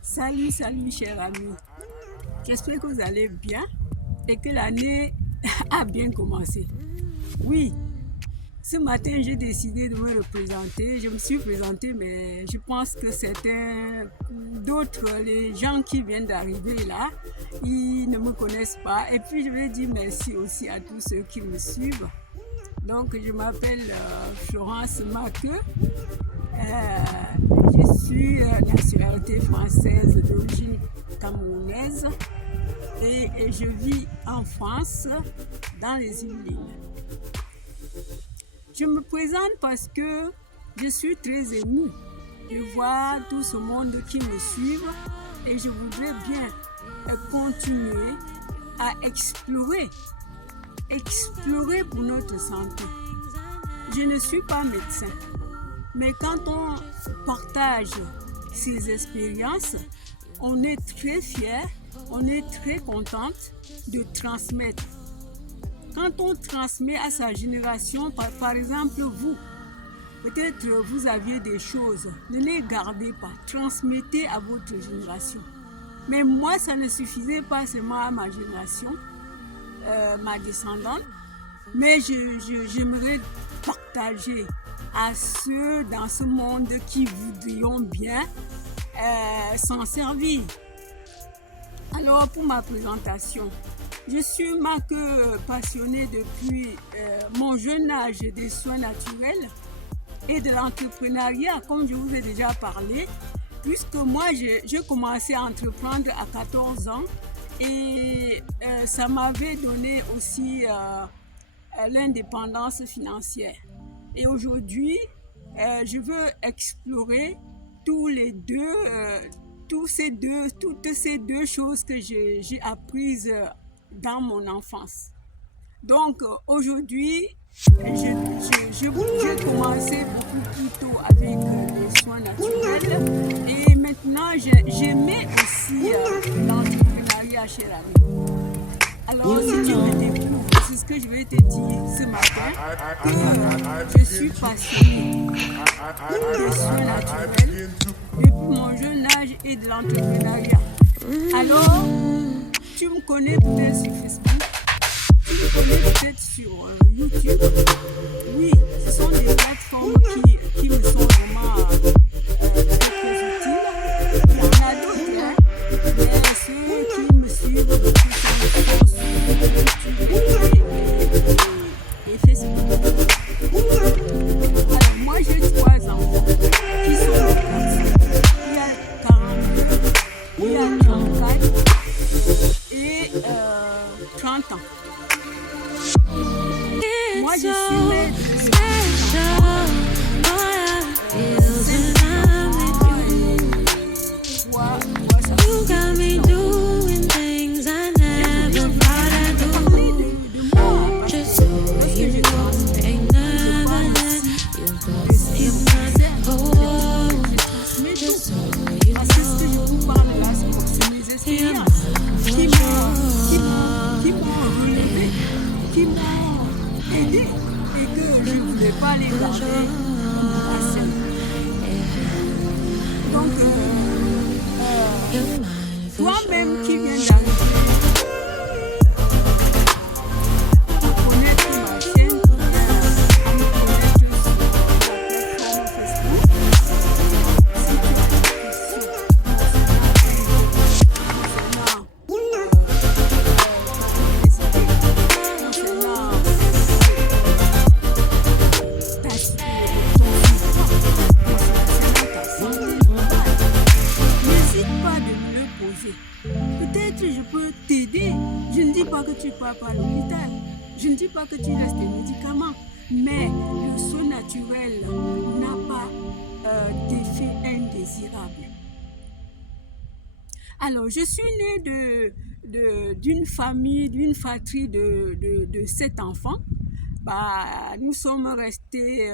Salut, chers amis. J'espère que vous allez bien et que l'année a bien commencé. Oui, ce matin, j'ai décidé de me représenter. Je me suis présentée, mais je pense que certains d'autres, les gens qui viennent d'arriver là, ils ne me connaissent pas. Et puis, je vais dire merci aussi à tous ceux qui me suivent. Donc, je m'appelle Florence Maqueux. Je suis nationalité française d'origine camerounaise et je vis en France, dans les Yvelines. Je me présente parce que je suis très émue de voir tout ce monde qui me suit et je voudrais bien continuer à explorer pour notre santé. Je ne suis pas médecin. Mais quand on partage ces expériences, on est très fiers, on est très contente de transmettre. Quand on transmet à sa génération, par exemple vous, peut-être vous aviez des choses, ne les gardez pas, transmettez à votre génération. Mais moi, ça ne suffisait pas seulement à ma génération, ma descendante, mais j'aimerais partager à ceux dans ce monde qui voudrions bien s'en servir. Alors, pour ma présentation, je suis passionnée depuis mon jeune âge des soins naturels et de l'entrepreneuriat, comme je vous ai déjà parlé, puisque moi, j'ai commencé à entreprendre à 14 ans et ça m'avait donné aussi l'indépendance financière. Et aujourd'hui, je veux explorer toutes ces deux choses que j'ai apprises dans mon enfance. Donc aujourd'hui, j'ai commencé beaucoup plus tôt avec les soins naturels et maintenant j'aimais aussi l'entrepreneuriat, cher ami. Alors, si tu me découvres, c'est ce que je vais te dire ce matin, que je suis passionnée des soins naturels depuis mon jeune âge et de l'entrepreneuriat. Alors, tu me connais peut-être sur Facebook, tu me connais peut-être sur YouTube. Oui, ce sont des plateformes qui me sont vraiment très utiles. Il y en a d'autres, mais ceux qui me suivent depuis et Facebook. Alors moi j'ai 3 enfants qui sont des garçons. Il y a 42, il y a 34 et 30 ans. Moi je suis mère de qui m'ont aidé et que je ne voulais pas les garder à seul. Donc, toi-même qui viens d'arriver, pour connaître ma chaîne, à me connaître sur la plateforme Facebook, si tu as des questions peut-être je peux t'aider. Je ne dis pas que tu pars à l'hôpital. Je ne dis pas que tu restes des médicaments. Mais le soin naturel n'a pas d'effet indésirable. Alors, je suis née d'une famille, d'une fratrie de 7 enfants. Nous sommes restés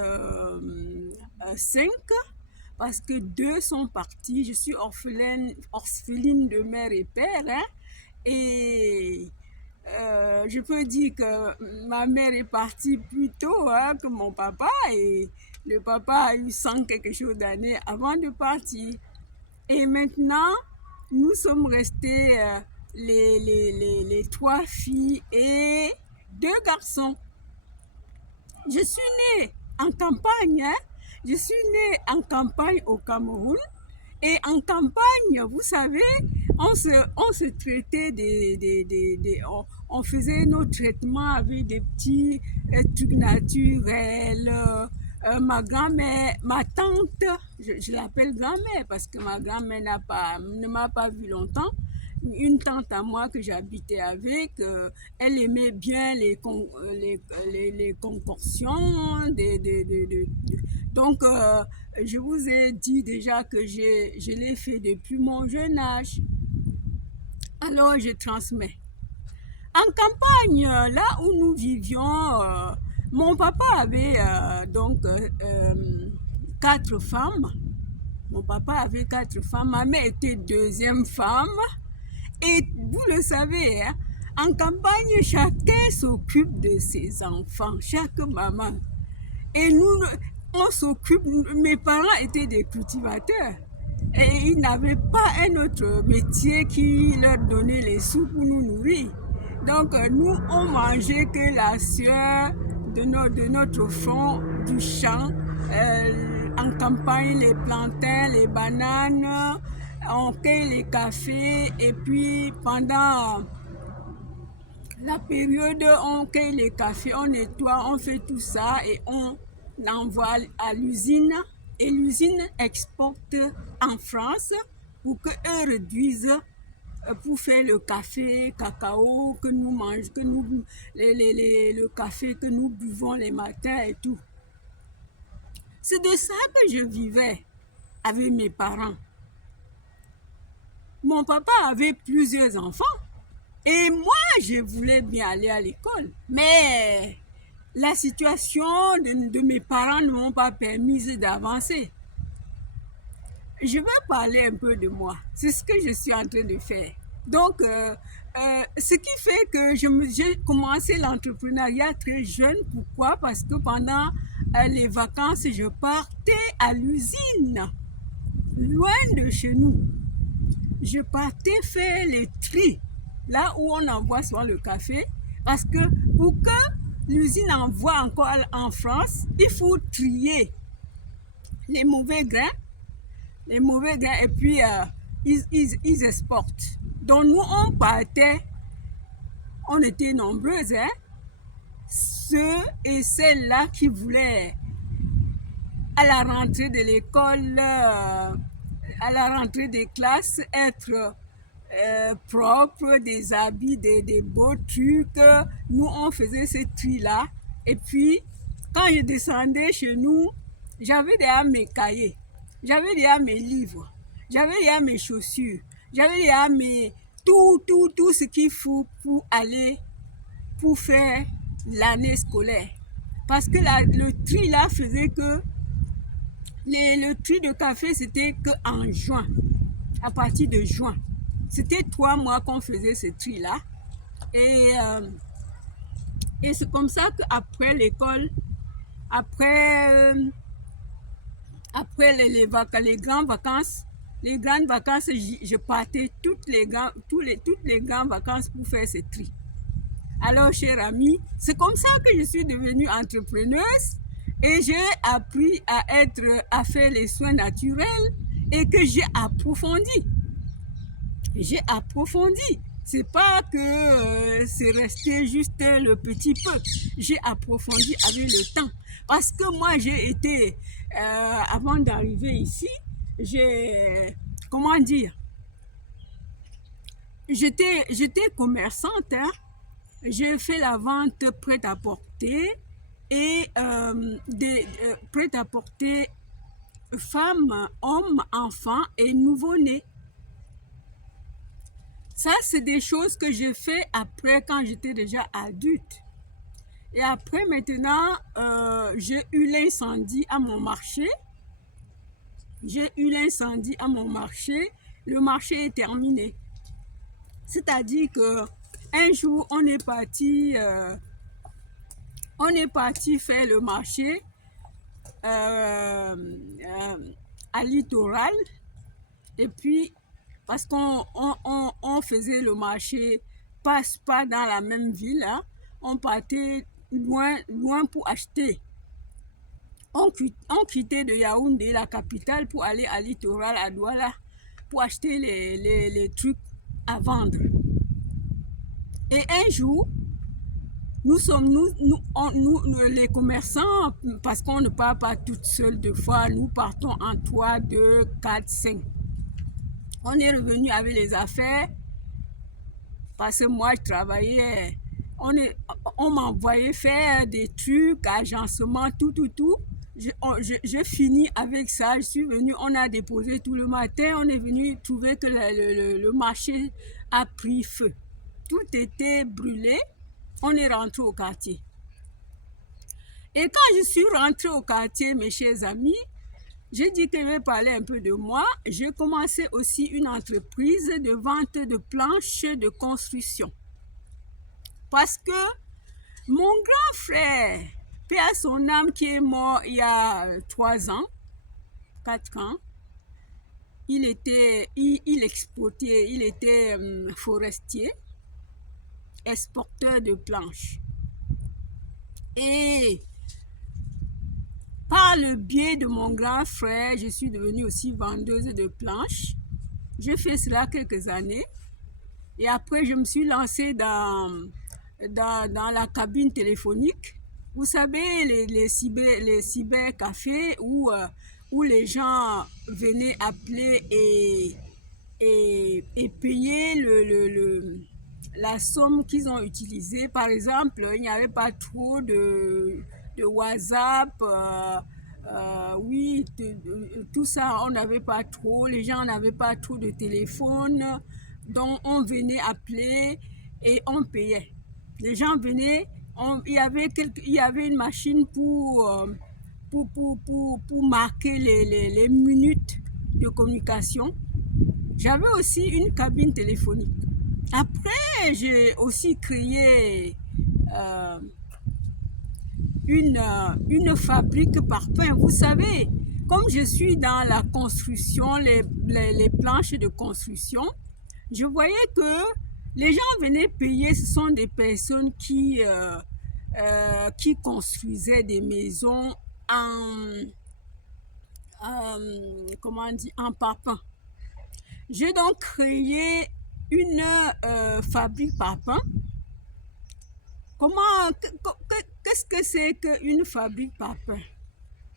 5. Parce que 2 sont partis. Je suis orpheline de mère et père. Et je peux dire que ma mère est partie plus tôt que mon papa. Et le papa a eu 100 quelque chose d'années avant de partir. Et maintenant, nous sommes restés les 3 filles et 2 garçons. Je suis née en campagne, hein? Je suis née en campagne au Cameroun. Et en campagne, vous savez, on se traitait on faisait nos traitements avec des petits trucs naturels. Ma grand-mère, ma tante, je l'appelle grand-mère parce que ma grand-mère ne m'a pas vu longtemps. Une tante à moi que j'habitais avec, elle aimait bien les concoctions. Donc, je vous ai dit déjà que je l'ai fait depuis mon jeune âge. Alors, je transmets. En campagne, là où nous vivions, mon papa avait donc 4 femmes. Mon papa avait 4 femmes. Ma mère était deuxième femme. Et vous le savez, hein, en campagne, chacun s'occupe de ses enfants, chaque maman. Et nous, on s'occupe, mes parents étaient des cultivateurs. Et ils n'avaient pas un autre métier qui leur donnait les sous pour nous nourrir. Donc, nous, on mangeait que la sueur de notre front, du champ, en campagne, les plantains, les bananes, on cueille les cafés. Et puis, pendant la période où on cueille les cafés, on nettoie, on fait tout ça et on l'envoie à l'usine. Et l'usine exporte en France pour qu'eux réduisent pour faire le café, cacao que nous mangeons, le café que nous buvons les matins et tout. C'est de ça que je vivais avec mes parents. Mon papa avait plusieurs enfants et moi, je voulais bien aller à l'école. Mais la situation de mes parents ne m'ont pas permis d'avancer. Je vais parler un peu de moi. C'est ce que je suis en train de faire. Donc, ce qui fait que j'ai commencé l'entrepreneuriat très jeune. Pourquoi? Parce que pendant les vacances, je partais à l'usine, loin de chez nous. Je partais faire les tri, là où on envoie souvent le café. Parce que pour que l'usine envoie encore en France, il faut trier les mauvais grains. Et puis ils exportent. Donc nous, on partait, on était nombreuses, hein, ceux et celles-là qui voulaient, à la rentrée de l'école, à la rentrée des classes, être propres, des habits, des beaux trucs. Nous, on faisait ce tri-là. Et puis, quand je descendais chez nous, j'avais déjà mes cahiers. J'avais déjà mes livres, j'avais déjà mes chaussures, j'avais déjà tout ce qu'il faut pour aller, pour faire l'année scolaire. Parce que le tri là faisait que, le tri de café c'était qu'en juin, à partir de juin. C'était 3 mois qu'on faisait ce tri là. Et c'est comme ça qu'après l'école, après les grandes vacances, je partais toutes les grandes vacances pour faire ce tri. Alors, chers amis, c'est comme ça que je suis devenue entrepreneuse et j'ai appris à faire les soins naturels et que j'ai approfondi. C'est pas que c'est resté juste le petit peu. J'ai approfondi avec le temps. Parce que moi, j'ai été, avant d'arriver ici, comment dire, j'étais commerçante, hein. J'ai fait la vente prêt-à-porter et prêt-à-porter femmes, hommes, enfants et nouveau-nés. Ça, c'est des choses que j'ai fait après quand j'étais déjà adulte. Et après, maintenant, j'ai eu l'incendie à mon marché. Le marché est terminé. C'est-à-dire que un jour, on est parti faire le marché à Littoral. Et puis, parce qu'on faisait le marché, pas dans la même ville, hein, on partait loin pour acheter. On quittait de Yaoundé, la capitale, pour aller à Littoral, à Douala, pour acheter les trucs à vendre. Et un jour, nous, les commerçants, parce qu'on ne part pas toutes seules deux fois, nous partons en 3, 2, 4, 5. On est revenu avec les affaires, parce que moi, je travaillais, on m'envoyait faire des trucs, agencement, tout. Je finis avec ça, je suis venue, on a déposé tout le matin, on est venu trouver que le marché a pris feu. Tout était brûlé, on est rentré au quartier. Et quand je suis rentrée au quartier, mes chers amis, j'ai dit que je vais parler un peu de moi. J'ai commencé aussi une entreprise de vente de planches de construction. Parce que mon grand frère, paix à son âme, qui est mort il y a 3 ans, 4 ans, il exploitait, il était forestier, exporteur de planches. Et par le biais de mon grand frère, je suis devenue aussi vendeuse de planches. J'ai fait cela quelques années. Et après, je me suis lancée dans la cabine téléphonique. Vous savez, les cybercafés où les gens venaient appeler et payer la somme qu'ils ont utilisée. Par exemple, il n'y avait pas trop de WhatsApp, oui, tout ça, on n'avait pas trop, les gens n'avaient pas trop de téléphone, donc on venait appeler et on payait. Les gens venaient, il y avait une machine pour marquer les minutes de communication. J'avais aussi une cabine téléphonique. Après, j'ai aussi créé une fabrique parpaing. Vous savez, comme je suis dans la construction, les planches de construction, je voyais que les gens venaient payer. Ce sont des personnes qui construisaient des maisons en parpaing. J'ai donc créé une fabrique parpaing. Qu'est-ce que c'est qu'une fabrique parpaing?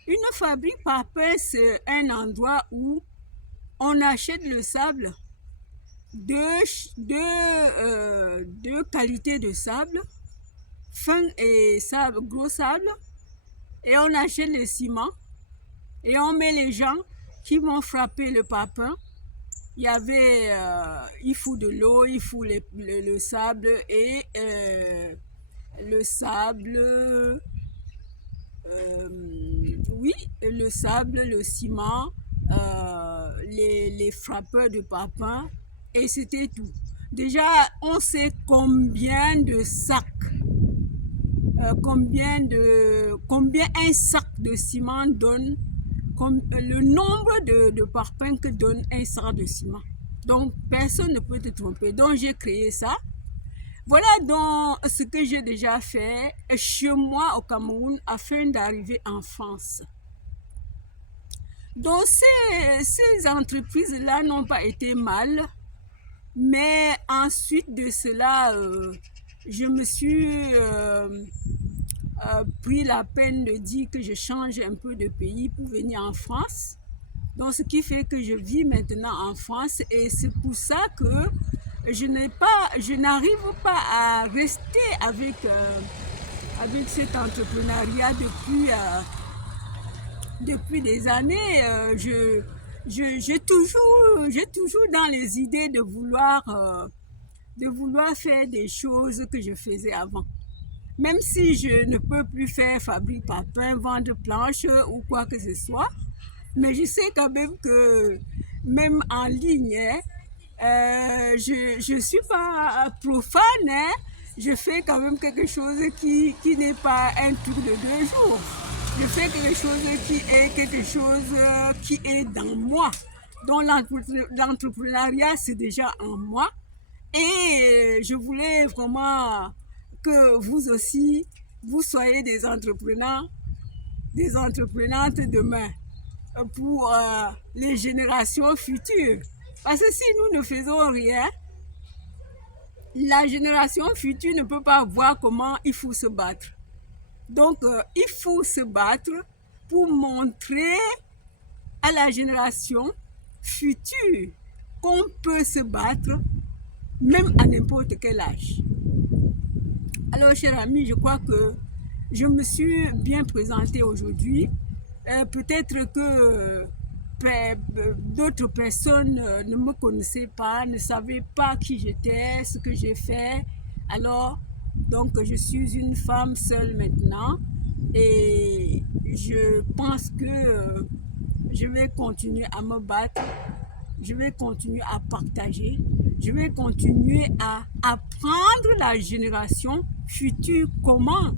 Une fabrique parpaing, c'est un endroit où on achète le sable, deux qualités de sable, fin et sable, gros sable, et on achète le ciment, et on met les gens qui vont frapper le parpaing. Il faut de l'eau, il faut le sable et le sable, oui, le sable, le ciment, les frappeurs de parpaing, et c'était tout. Déjà, on sait combien de sacs, combien un sac de ciment donne, le nombre de parpaings que donne un sac de ciment. Donc, personne ne peut te tromper. Donc, j'ai créé ça. Voilà donc ce que j'ai déjà fait chez moi au Cameroun afin d'arriver en France. Donc, ces entreprises-là n'ont pas été mal, mais ensuite de cela, je me suis pris la peine de dire que je change un peu de pays pour venir en France. Donc, ce qui fait que je vis maintenant en France, et c'est pour ça que je n'arrive pas à rester avec cet entrepreneuriat depuis des années. J'ai toujours dans les idées de vouloir faire des choses que je faisais avant. Même si je ne peux plus faire fabrique parpaing, vendre planches ou quoi que ce soit, mais je sais quand même que même en ligne, je ne suis pas profane, hein. Je fais quand même quelque chose qui n'est pas un truc de 2 jours. Je fais quelque chose qui est dans moi. Donc l'entrepreneuriat, c'est déjà en moi. Et je voulais vraiment que vous aussi, vous soyez des entrepreneurs, des entreprenantes demain pour les générations futures. Parce que si nous ne faisons rien, la génération future ne peut pas voir comment il faut se battre. Donc, il faut se battre pour montrer à la génération future qu'on peut se battre même à n'importe quel âge. Alors, chers amis, je crois que je me suis bien présentée aujourd'hui. Peut-être que d'autres personnes ne me connaissaient pas, ne savaient pas qui j'étais, ce que j'ai fait. Alors, donc, je suis une femme seule maintenant et je pense que je vais continuer à me battre, je vais continuer à partager, je vais continuer à apprendre la génération future comment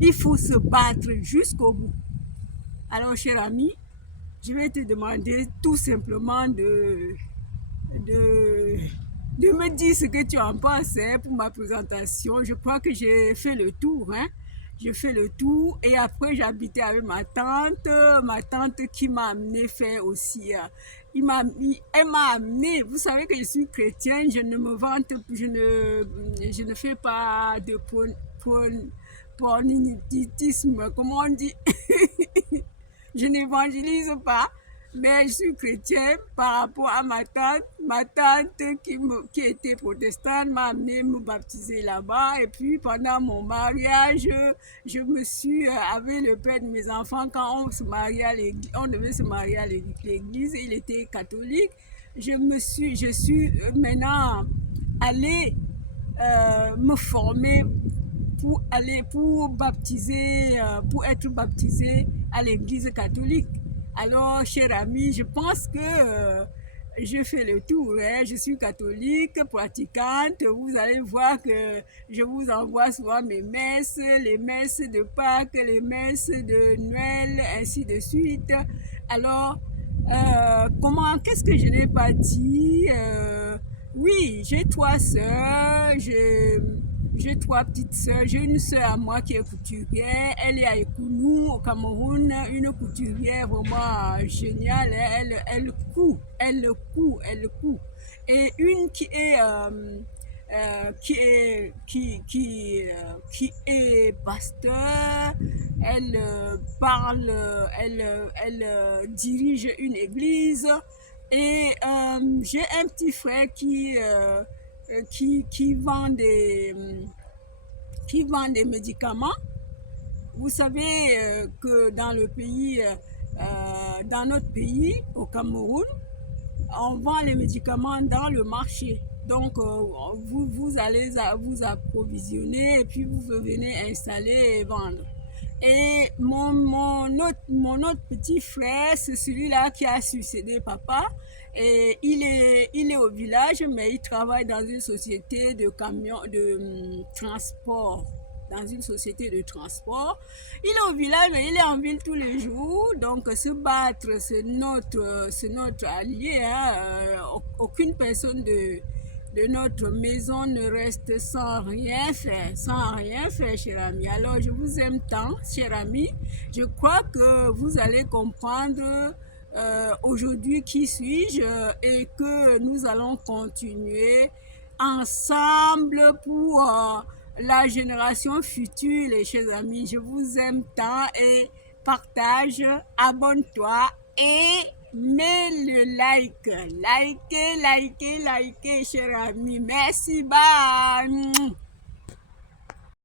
il faut se battre jusqu'au bout. Alors, cher ami, je vais te demander tout simplement de me dire ce que tu en penses pour ma présentation. Je crois que j'ai fait le tour. J'ai fait le tour et après j'habitais avec ma tante qui m'a amené faire aussi. Elle m'a amené, vous savez que je suis chrétienne, je ne me vante, je ne fais pas de prosélytisme, comment on dit. Je n'évangélise pas, mais je suis chrétienne par rapport à ma tante. Ma tante qui était protestante m'a amené me baptiser là-bas. Et puis pendant mon mariage, je me suis avec le père de mes enfants quand on se mariait à l'église, on devait se marier à l'église. Il était catholique. Je suis maintenant allée me former pour baptiser, pour être baptisé à l'église catholique. Alors, chers amis, je pense que je fais le tour. Je suis catholique, pratiquante. Vous allez voir que je vous envoie souvent mes messes, les messes de Pâques, les messes de Noël, ainsi de suite. Alors, qu'est-ce que je n'ai pas dit? Oui, j'ai 3 sœurs, j'ai 3 petites sœurs. J'ai une sœur à moi qui est couturière. Elle est à Ekounou, au Cameroun. Une couturière vraiment géniale. Elle coud. Et une qui est pasteur. Elle parle, elle dirige une église. Et j'ai un petit frère qui vend des médicaments. Vous savez que dans notre pays, au Cameroun, on vend les médicaments dans le marché. Donc, vous allez vous approvisionner et puis vous venez installer et vendre. Et mon autre petit frère, c'est celui-là qui a succédé papa. Et il est au village, mais il travaille dans une société de transport. Dans une société de transport. Il est au village, mais il est en ville tous les jours. Donc, se battre, c'est notre allié. Aucune personne de notre maison ne reste sans rien faire, cher ami. Alors, je vous aime tant, cher ami. Je crois que vous allez comprendre aujourd'hui qui suis-je et que nous allons continuer ensemble pour la génération future, les chers amis. Je vous aime tant et partage, abonne-toi et mets le like. Likez, cher ami. Merci, bye.